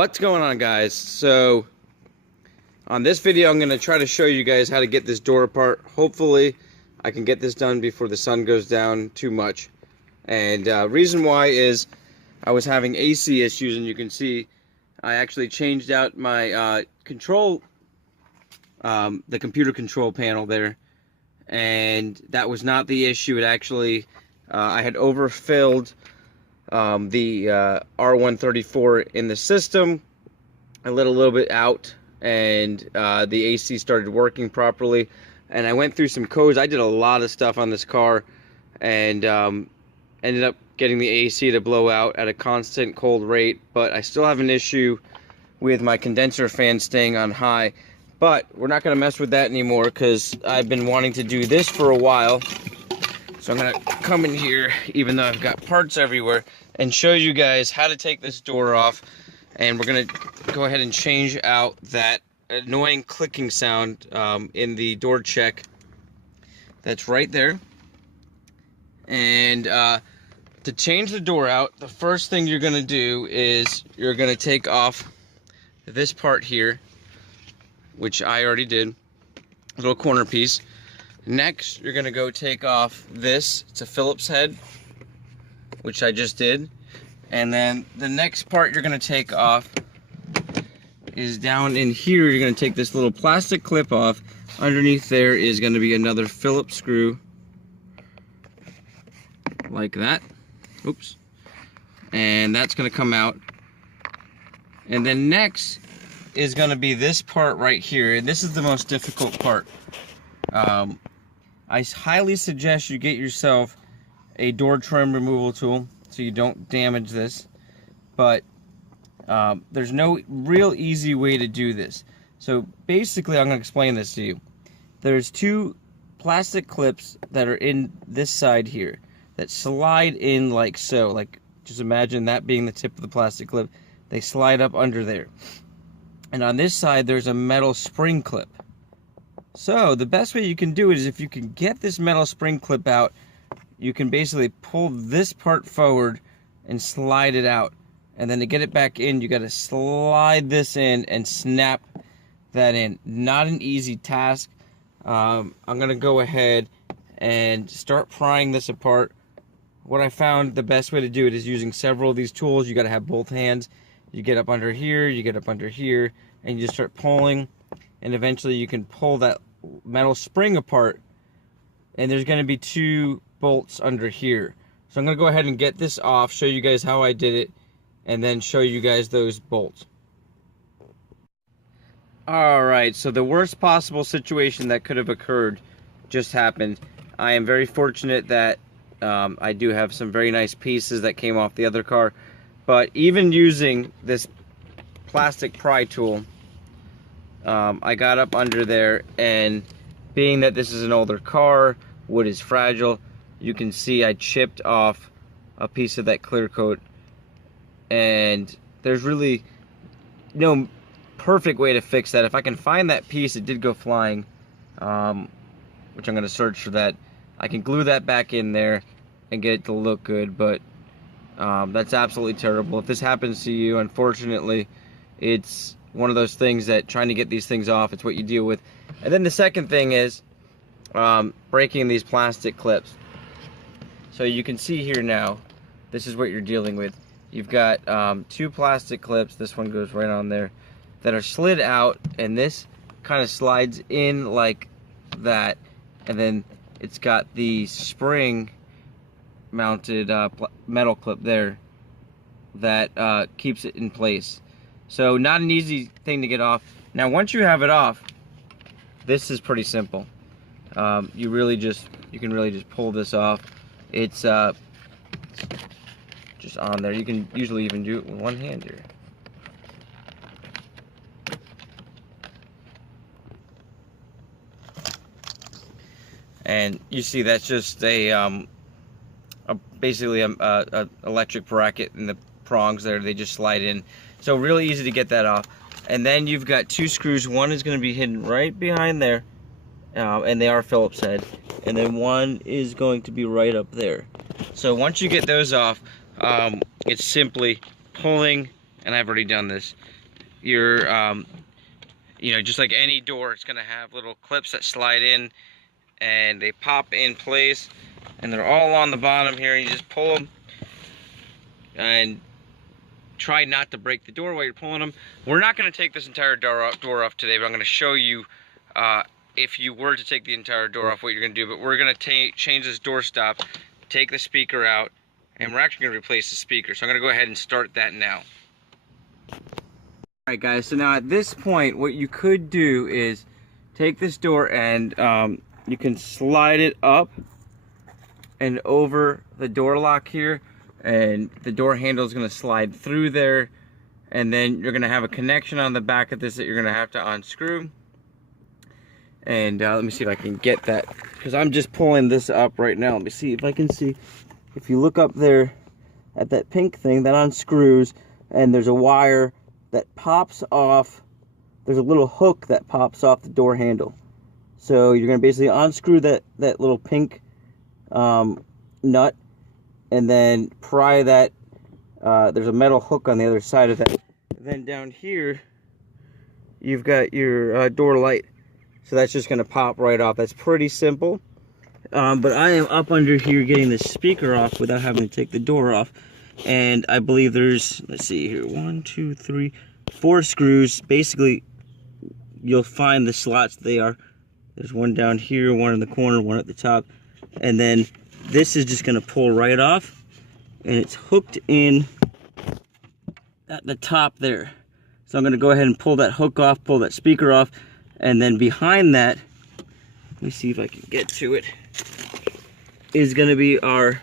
What's going on, guys? So on this video I'm going to try to show you guys how to get this door apart. Hopefully I can get this done before the sun goes down too much. And reason why is I was having AC issues, and you can see I actually changed out my control, the computer control panel there, and that was not the issue. It actually I had overfilled the R134 in the system. I let a little bit out, and the AC started working properly, and I went through some codes. I did a lot of stuff on this car, and ended up getting the AC to blow out at a constant cold rate. But I still have an issue with my condenser fan staying on high. But we're not going to mess with that anymore, because I've been wanting to do this for a while. So I'm going to come in here, even though I've got parts everywhere, and show you guys how to take this door off. And we're going to go ahead and change out that annoying clicking sound in the door check that's right there. And to change the door out, the first thing you're going to do is you're going to take off this part here, which I already did, a little corner piece. Next, you're going to go take off this. It's a Phillips head, which I just did. And then the next part you're going to take off is down in here. You're going to take this little plastic clip off. Underneath there is going to be another Phillips screw, like that. Oops. And that's going to come out. And then next is going to be this part right here, and this is the most difficult part. I highly suggest you get yourself a door trim removal tool so you don't damage this, but there's no real easy way to do this. So basically, I'm going to explain this to you. There's two plastic clips that are in this side here that slide in like so. Like, just imagine that being the tip of the plastic clip. They slide up under there. And on this side, there's a metal spring clip. So the best way you can do it is, if you can get this metal spring clip out, you can basically pull this part forward and slide it out. And then to get it back in, you got to slide this in and snap that in. Not an easy task. I'm going to go ahead and start prying this apart. What I found the best way to do it is using several of these tools. You got to have both hands. You get up under here, you get up under here, and you just start pulling, and eventually you can pull that metal spring apart, and there's going to be two bolts under here. So I'm going to go ahead and get this off, show you guys how I did it, and then show you guys those bolts. Alright, so the worst possible situation that could have occurred just happened. I am very fortunate that I do have some very nice pieces that came off the other car. But even using this plastic pry tool, I got up under there, and being that this is an older car, wood is fragile, you can see I chipped off a piece of that clear coat, and there's really no perfect way to fix that. If I can find that piece, it did go flying, which I'm going to search for that. I can glue that back in there and get it to look good, but that's absolutely terrible. If this happens to you, unfortunately, it's one of those things that trying to get these things off, it's what you deal with. And then the second thing is breaking these plastic clips. So you can see here now, this is what you're dealing with. You've got two plastic clips, this one goes right on there, that are slid out, and this kind of slides in like that, and then it's got the spring mounted metal clip there that keeps it in place. So not an easy thing to get off. Now once you have it off, this is pretty simple. You can really just pull this off. It's just on there. You can usually even do it with one hand here. And you see that's just basically a electric bracket, and the prongs there, they just slide in. So really easy to get that off. And then you've got two screws. One is going to be hidden right behind there, and they are Phillips head. And then one is going to be right up there. So once you get those off, it's simply pulling and I've already done this, your you know, just like any door, it's gonna have little clips that slide in and they pop in place, and they're all on the bottom here. You just pull them and try not to break the door while you're pulling them. We're not going to take this entire door off today, but I'm going to show you if you were to take the entire door off, what you're going to do. But we're going to change this door stop, take the speaker out, and we're actually going to replace the speaker. So I'm going to go ahead and start that now. Alright guys, so now at this point, what you could do is take this door and you can slide it up and over the door lock here, and the door handle is going to slide through there, and then you're going to have a connection on the back of this that you're going to have to unscrew. And let me see if I can get that, because I'm just pulling this up right now. Let me see if I can see. If you look up there at that pink thing, that unscrews, and there's a wire that pops off. There's a little hook that pops off the door handle. So you're going to basically unscrew that little pink nut, and then pry that. There's a metal hook on the other side of that. And then down here, you've got your door light. So that's just going to pop right off. That's pretty simple. But I am up under here getting the speaker off without having to take the door off. And I believe there's, let's see here, 1, 2, 3, 4 screws. Basically, you'll find the slots they are. There's one down here, one in the corner, one at the top. And then this is just going to pull right off. And it's hooked in at the top there. So I'm going to go ahead and pull that hook off, pull that speaker off. And then behind that, let me see if I can get to it, is going to be our,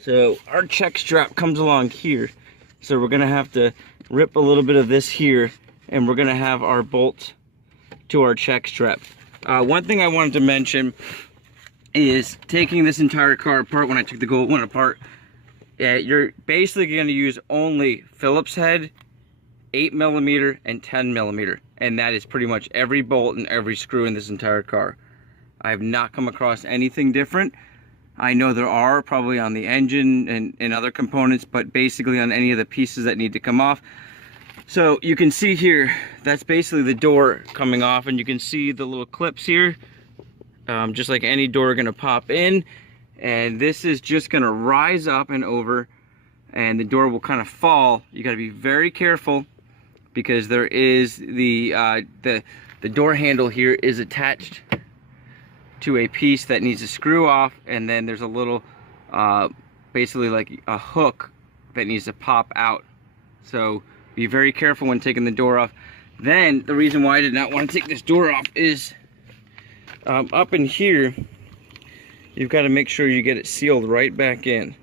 so our check strap comes along here. So we're going to have to rip a little bit of this here, and we're going to have our bolt to our check strap. One thing I wanted to mention is taking this entire car apart. When I took the gold one apart, you're basically going to use only Phillips head, 8mm and 10mm, and that is pretty much every bolt and every screw in this entire car. I have not come across anything different. I know there are probably on the engine and other components, but basically on any of the pieces that need to come off. So you can see here, that's basically the door coming off, and you can see the little clips here, just like any door, going to pop in, and this is just going to rise up and over, and the door will kind of fall. You got to be very careful, because there is the door handle here is attached to a piece that needs to screw off, and then there's a little basically like a hook that needs to pop out. So be very careful when taking the door off. Then the reason why I did not want to take this door off is up in here, you've got to make sure you get it sealed right back in,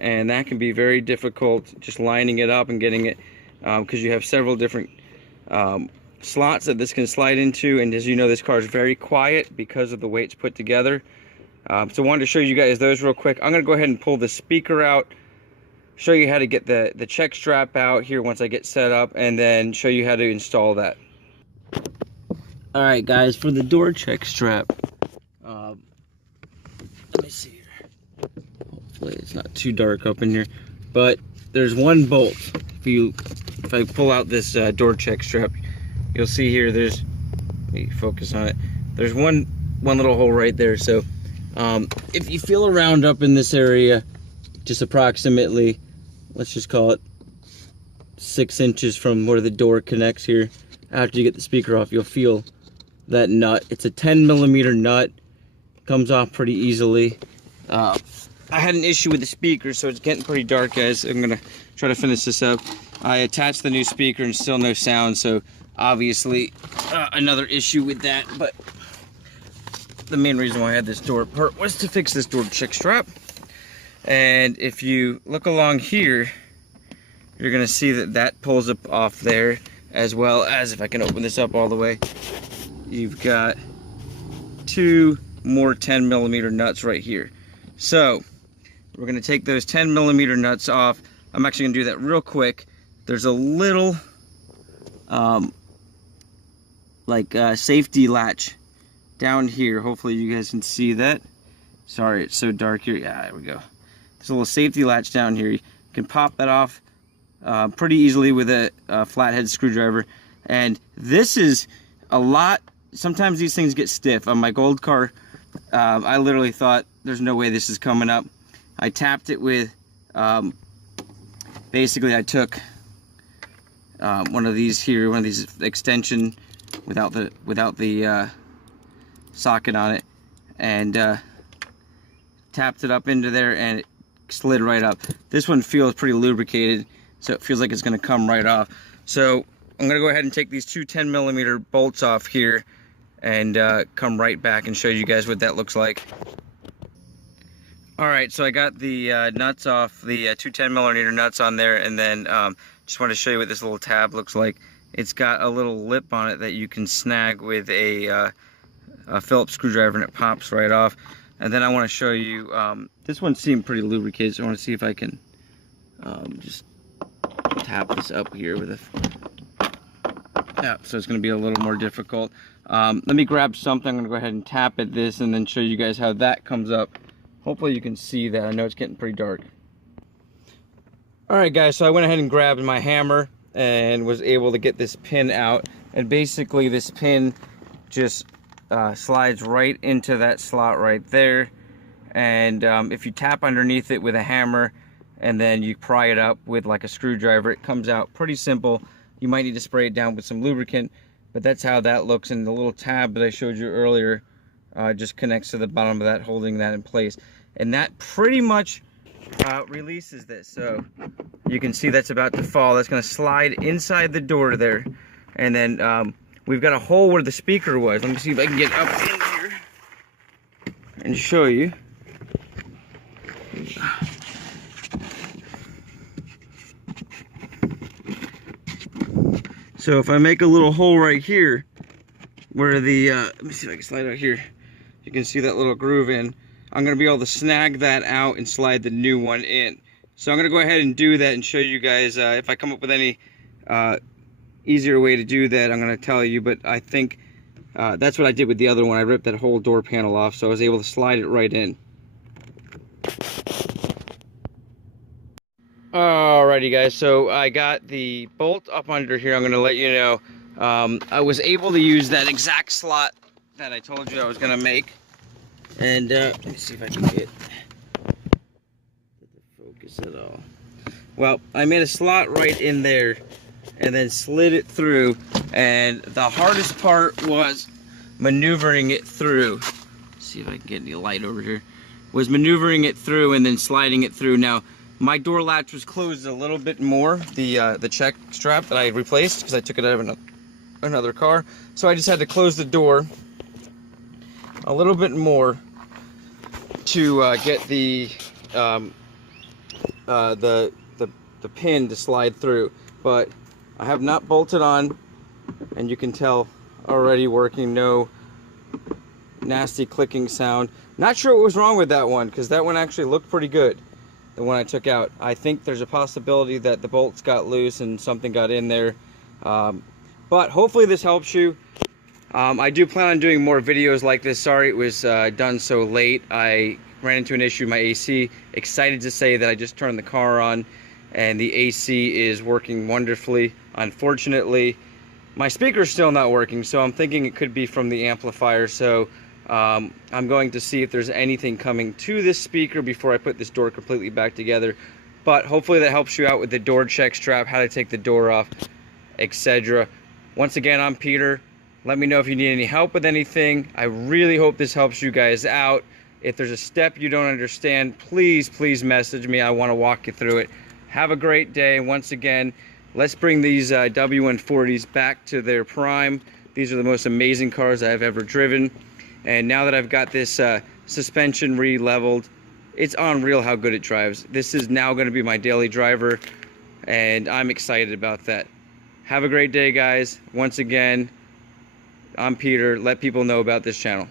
and that can be very difficult, just lining it up and getting it, because you have several different slots that this can slide into. And as you know, this car is very quiet because of the way it's put together. So I wanted to show you guys those real quick. I'm going to go ahead and pull the speaker out, show you how to get the check strap out here once I get set up, and then show you how to install that. Alright guys, for the door check strap, let me see here. Hopefully it's not too dark up in here, but there's one bolt. If I pull out this door check strap, you'll see here there's, let me focus on it, there's one little hole right there. So if you feel around up in this area, just approximately, let's just call it 6 inches from where the door connects here, after you get the speaker off, you'll feel that nut. It's a 10mm nut, comes off pretty easily. I had an issue with the speaker, so it's getting pretty dark, guys. I'm gonna try to finish this up. I attached the new speaker and still no sound, so obviously another issue with that. But the main reason why I had this door apart was to fix this door check strap. And if you look along here, you're gonna see that pulls up off there, as well as, if I can open this up all the way, you've got 2 more 10mm nuts right here. So we're going to take those 10mm nuts off. I'm actually going to do that real quick. There's a little safety latch down here. Hopefully you guys can see that. Sorry, it's so dark here. Yeah, there we go. There's a little safety latch down here. can pop that off pretty easily with a flathead screwdriver. And this is a lot. Sometimes these things get stiff. On my gold car, I literally thought there's no way this is coming up. I tapped it with, basically I took one of these here, one of these extension without the socket on it, and tapped it up into there, and it slid right up. This one feels pretty lubricated, so it feels like it's going to come right off. So I'm going to go ahead and take these two 10mm bolts off here and come right back and show you guys what that looks like. Alright, so I got the nuts off, the two 10mm nuts on there, and then just want to show you what this little tab looks like. It's got a little lip on it that you can snag with a Phillips screwdriver, and it pops right off. And then I want to show you, this one seemed pretty lubricated, so I want to see if I can just tap this up here with a... Yeah, so it's going to be a little more difficult. Let me grab something. I'm going to go ahead and tap at this and then show you guys how that comes up. Hopefully you can see that. I know it's getting pretty dark. Alright guys, so I went ahead and grabbed my hammer and was able to get this pin out. And basically this pin just slides right into that slot right there. And if you tap underneath it with a hammer and then you pry it up with like a screwdriver, it comes out pretty simple. You might need to spray it down with some lubricant, but that's how that looks. And the little tab that I showed you earlier just connects to the bottom of that, holding that in place. And that pretty much releases this. So you can see that's about to fall. That's going to slide inside the door there. And then we've got a hole where the speaker was. Let me see if I can get up in here and show you. So if I make a little hole right here where the, let me see if I can slide out here. You can see that little groove in. I'm going to be able to snag that out and slide the new one in. So I'm going to go ahead and do that and show you guys. If I come up with any easier way to do that, I'm going to tell you. But I think that's what I did with the other one. I ripped that whole door panel off, so I was able to slide it right in. Alrighty guys, so I got the bolt up under here. I'm going to let you know. I was able to use that exact slot that I told you I was going to make. And let me see if I can get the focus at all. Well, I made a slot right in there and then slid it through, and the hardest part was maneuvering it through. Let's see if I can get any light over here. Was maneuvering it through and then sliding it through. Now my door latch was closed a little bit more, the check strap that I replaced because I took it out of another car. So I just had to close the door a little bit more to get the pin to slide through. But I have not bolted on, and you can tell already working. No nasty clicking sound. Not sure what was wrong with that one, because that one actually looked pretty good, the one I took out. I think there's a possibility that the bolts got loose and something got in there. But hopefully this helps you. I do plan on doing more videos like this. Sorry it was done so late. I ran into an issue with my AC. Excited to say that I just turned the car on and the AC is working wonderfully. Unfortunately, my speaker's still not working, so I'm thinking it could be from the amplifier. So I'm going to see if there's anything coming to this speaker before I put this door completely back together. But hopefully that helps you out with the door check strap, how to take the door off, etc. Once again, I'm Peter. Let me know if you need any help with anything. I really hope this helps you guys out. If there's a step you don't understand, please message me. I want to walk you through it. Have a great day. Once again, let's bring these W140s back to their prime. These are the most amazing cars I've ever driven. And now that I've got this suspension re-leveled, it's unreal how good it drives. This is now going to be my daily driver, and I'm excited about that. Have a great day, guys. Once again, I'm Peter. Let people know about this channel.